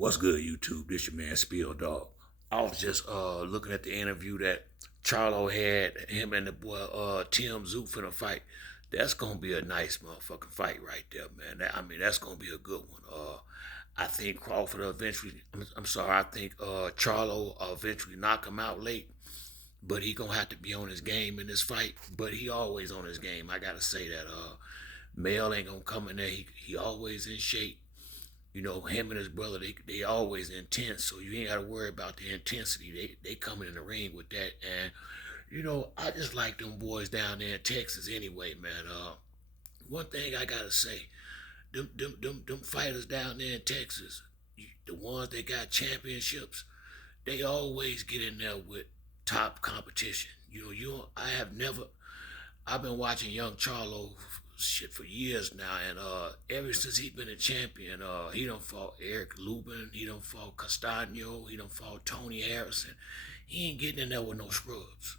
What's good, YouTube? This your man Spill Dog. I was just looking at the interview that Charlo had him and the boy Tim Zsyu for the fight. That's gonna be a nice motherfucking fight right there, man. That's gonna be a good one. I think Crawford will eventually. I'm sorry. I think Charlo will eventually knock him out late, but he gonna have to be on his game in this fight. But he always on his game. I gotta say that. Mel ain't gonna come in there. He always in shape. You know, him and his brother, they always intense, so you ain't got to worry about the intensity. They coming in the ring with that, and I just like them boys down there in Texas anyway, man. One thing I gotta say, them fighters down there in Texas, the ones that got championships, they always get in there with top competition. I have never I've been watching Young Charlo shit for years now, and ever since he been a champion, he done fought Eric Lubin, he done fought Castano, he done fought Tony Harrison. He ain't getting in there with no scrubs.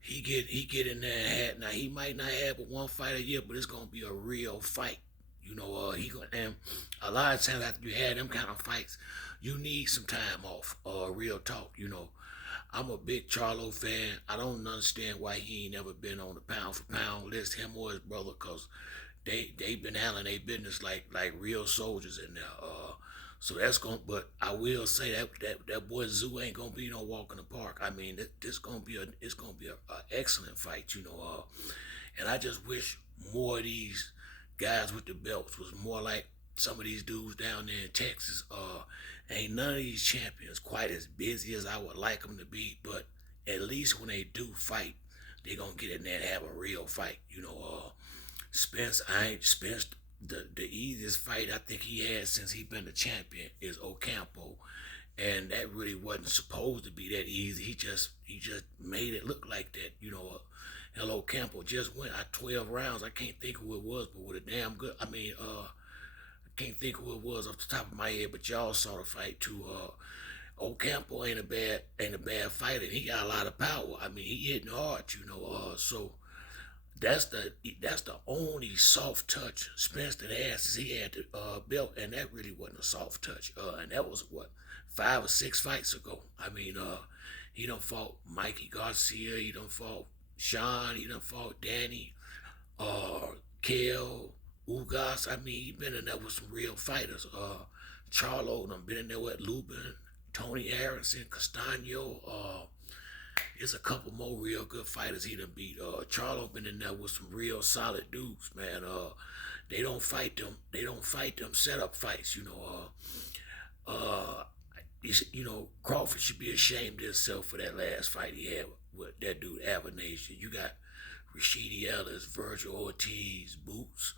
He get in there and had now he might not have but one fight a year, but it's gonna be a real fight. He gonna and a lot of times after you had them kind of fights, you need some time off. Real talk. I'm a big Charlo fan. I don't understand why he ain't never been on the pound for pound list, him or his brother, cause they been handling their business like real soldiers in there. So that's going. But I will say that boy Zoo ain't gonna be no walk in the park. I mean, this gonna be a excellent fight. And I just wish more of these guys with the belts was more like some of these dudes down there in Texas. Ain't none of these champions quite as busy as I would like them to be, but at least when they do fight, they gonna get in there and have a real fight. Spence. The easiest fight I think he had since he been the champion is Ocampo, and that really wasn't supposed to be that easy. He just made it look like that. Hello Campo just went 12 rounds. I can't think who it was, but with a damn good. I can't think who it was off the top of my head, but y'all saw the fight too. Ocampo ain't a bad fighter. He got a lot of power. I mean, he hitting hard. So that's the only soft touch Spencer had since he had the belt, and that really wasn't a soft touch. And that was what 5 or 6 fights ago. He done fought Mikey Garcia. He done fought Sean. He done fought Danny. Kale. Ugas. He been in there with some real fighters. Charlo done been in there with Lubin, Tony Harrison, Castano. There's a couple more real good fighters he done beat. Charlo been in there with some real solid dudes, man. They don't fight them. They don't fight them setup fights. Crawford should be ashamed of himself for that last fight he had with that dude Avanation. You got Rashidi Ellis, Virgil Ortiz, Boots.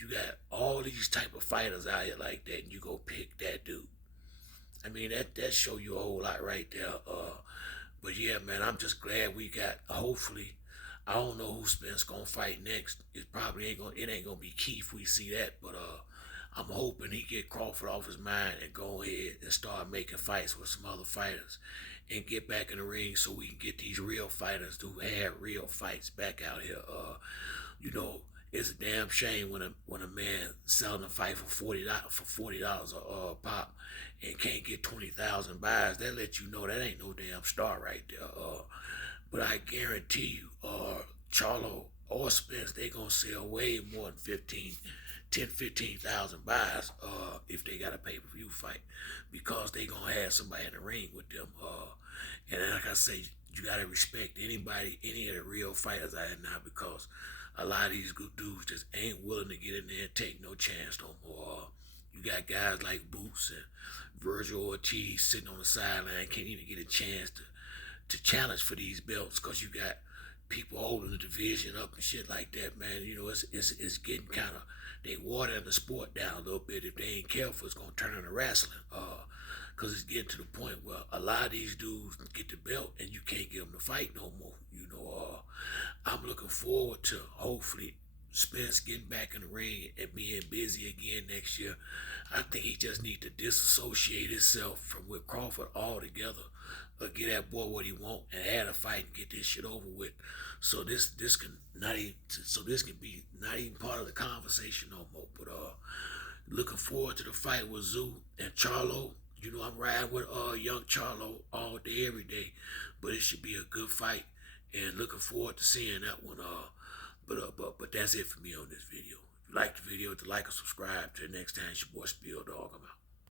You got all these type of fighters out here like that, and you go pick that dude. That show you a whole lot right there. But yeah, man, I'm just glad we got. Hopefully, I don't know who Spence gonna fight next. It ain't gonna be Keith. We see that, but I'm hoping he get Crawford off his mind and go ahead and start making fights with some other fighters, and get back in the ring so we can get these real fighters who had real fights back out here. It's a damn shame when a man selling a fight for $40 a pop and can't get 20,000 buys. That lets you know that ain't no damn star right there. But I guarantee you, Charlo or Spence, they gonna sell way more than 15,000 buys if they got a pay-per-view fight, because they gonna have somebody in the ring with them. And like I say, you gotta respect any of the real fighters out here now, because a lot of these good dudes just ain't willing to get in there and take no chance no more. You got guys like Boots and Virgil Ortiz sitting on the sideline, can't even get a chance to challenge for these belts, because you got people holding the division up and shit like that, man. It's getting kind of, they watering the sport down a little bit. If they ain't careful, it's gonna turn into wrestling. Because it's getting to the point where a lot of these dudes get the belt and you can't get them to fight no more. I'm looking forward to hopefully Spence getting back in the ring and being busy again next year. I think he just need to disassociate himself from with Crawford altogether, or get that boy what he want and have a fight and get this shit over with. So this can be not even part of the conversation no more. But looking forward to the fight with Zoo and Charlo. You know, I'm riding with young Charlo all day, every day, but it should be a good fight, and looking forward to seeing that one. But that's it for me on this video. If you like the video, to like and subscribe. Till next time, it's your boy Spill Dog. I'm out.